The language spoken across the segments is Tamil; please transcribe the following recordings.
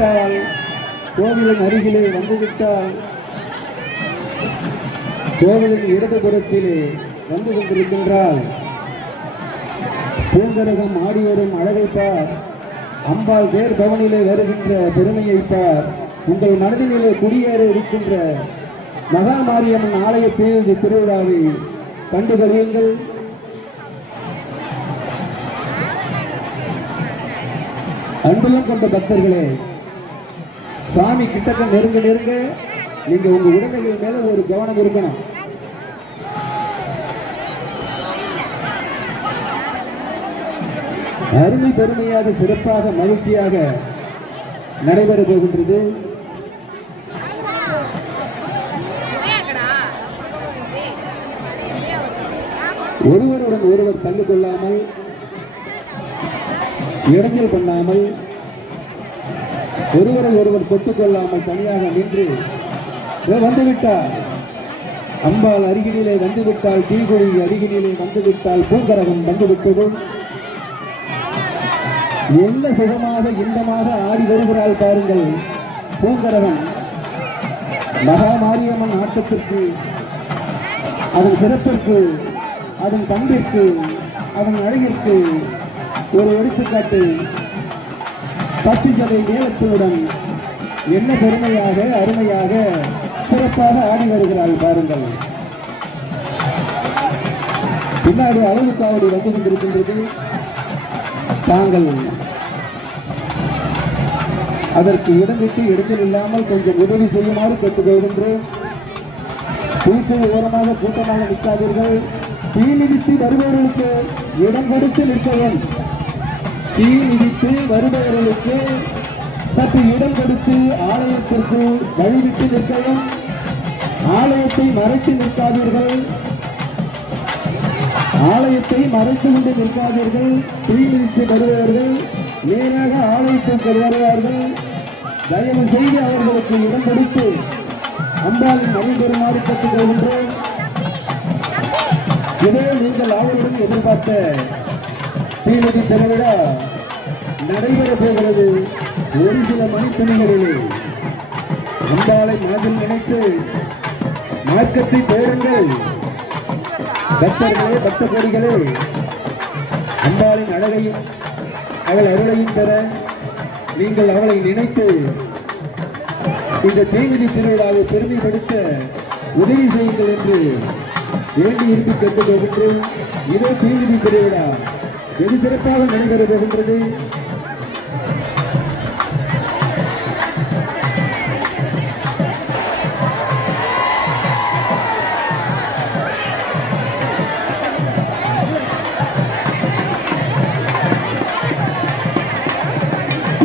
வந்துவிட்டால், கோவிலின் அருகிலே வந்துவிட்டால், கோவிலின் இடதுபுறத்திலே வந்து கொண்டிருக்கின்றால் பூங்கரகம் ஆடி வரும் அழகை பார், அம்பாள் தேர் பவனிலே வருகின்ற பெருமையை பார். உங்கள் மனதிலே குடியேற இருக்கின்ற மகா மாரியம்மன் ஆலய பேருந்து திருவிழாவை கண்டுகளியுங்கள். அன்பும் கொண்ட பக்தர்களே, சாமி கிட்டக்க நெருங்க நெருங்க நீங்க உங்க உடமைகள் மேல ஒரு கவனம் இருக்கணும். அருமை பெருமையாக சிறப்பாக மகிழ்ச்சியாக நடைபெற போகின்றது. ஒருவருடன் ஒருவர் தள்ளு கொள்ளாமல், இடைஞ்சல் பண்ணாமல், ஒருவரை ஒருவர் தொட்டுக் கொள்ளாமல் தனியாக நின்று வந்துவிட்டால், அம்பாள் அருகினிலே வந்துவிட்டால், தீகுழி அருகினிலே வந்துவிட்டால், பூங்கரகம் வந்துவிட்டது. என்ன சுகமாக இன்பமாக ஆடி வருகிறாள் பாருங்கள். பூங்கரகம் மகா மாரியம்மன் ஆட்டத்திற்கு, அதன் சிறப்பிற்கு, அதன் பண்பிற்கு, அதன் அழகிற்கு ஒரு எடுத்துக்காட்டு. பத்து சதை மேலத்துடன் என்ன பெருமையாக அருமையாக சிறப்பாக ஆடி வருகிறாள் பாருங்கள். பின்னாடி அளவு காவடி வந்து கொண்டிருக்கின்றது. தாங்கள் அதற்கு இடமிட்டு இடத்தில் இல்லாமல் கொஞ்சம் உதவி செய்யுமாறு கேட்டுக்கொள்கின்றோம். தீக்குழு ஓரமாக கூட்டமாக நிற்காதீர்கள். தீ மிதித்து வருபவர்களுக்கு இடம் கொடுத்து நிற்கவும். தீ மிதித்து வருபவர்களுக்கு சற்று இடம் கொடுத்து ஆலயத்திற்கு வழிவிட்டு நிற்கவும். ஆலயத்தை மறைத்து நிற்காதீர்கள். ஆலயத்தை மறைத்து கொண்டு நிற்காதீர்கள். தீ மிதித்து வருபவர்கள் நேராக ஆலயத்திற்கு வருவார்கள். தயவு செய்து அவர்களுக்கு இடம் கொடுத்து அம்பாளின் அருள் பெறுமாறு கேட்டுக்கொள்கின்றோம். இதே நீங்கள் ஆவலுடன் எதிர்பார்த்த தீமிதி திருவிழா நடைபெற போகிறது. ஒரு சில மணித்துணிகளிலே அம்பாளை மனதில் நினைத்து மார்க்கத்தை தேடுங்கள். பக்தர்களே, பக்த கோடிகளே, அம்பாளின் அழகையும் அவள் அருளையும் பெற நீங்கள் அவளை நினைத்து இந்த தீமிதி திருவிழாவை பெருமைப்படுத்த உதவி செய்யுங்கள் என்று வேண்டி இறுதி கேட்டு போகின்றோம். இதே தீமிதி திருவிழா வெகு சிறப்பாக நடைபெற போகின்றது.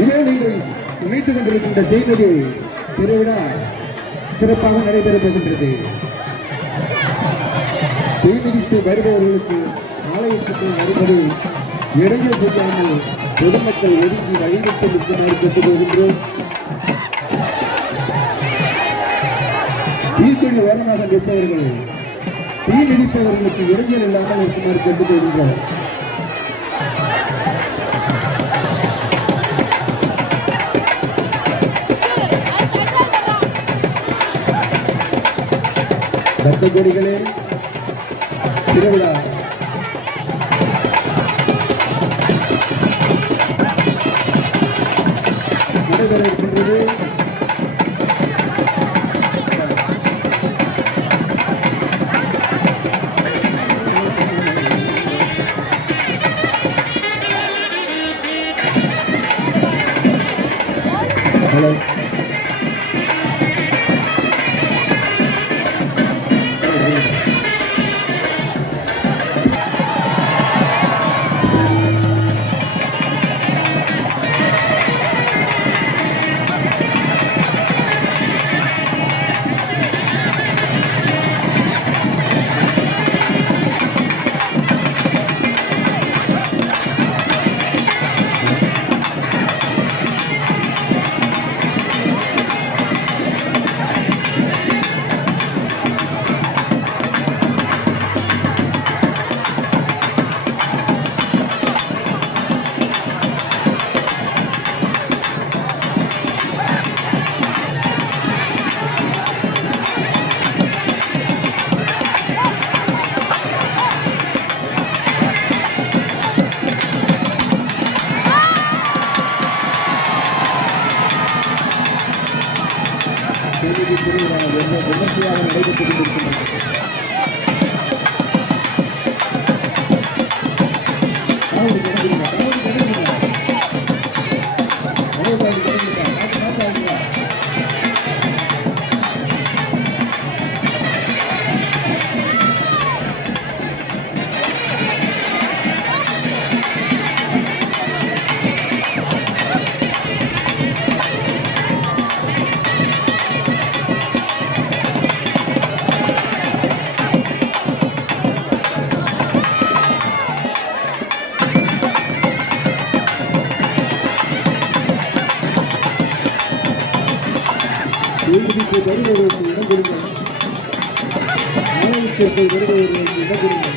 இதே நீங்கள் நினைத்துக் கொண்டிருக்கின்ற தீமிதி திருவிழா சிறப்பாக நடைபெற போகின்றது. தீமிதித்து வருபவர்களுக்கு ஆலயத்துக்கு வருவதை இடையில் செய்யாமல் பொதுமக்கள் ஒதுங்கி வழிவிட்டு நிற்குமாறு கேட்டுக் கொள்கின்றோம். தீக்குழி ஓரமாக நிற்பவர்கள் தீ மிதிப்பவர்களுக்கு இடைஞ்சல் இல்லாமல் இருக்குமாறு கேட்டுக் கொள்கின்றோம். பக்த கோடிகளே, திருவிழா நடைபெற இருக்கின்றது. ஹலோ, செய்தி திருவிழா என்ற விமர்சையாக நடைபெற்றுக் கொண்டிருக்கின்றன. இறுதிக்கு வருபவர்களுக்கு இடம் கொடுங்கள். ஆலயத்திற்கு வருபவர்களுக்கு இடம் கொடுங்கள்.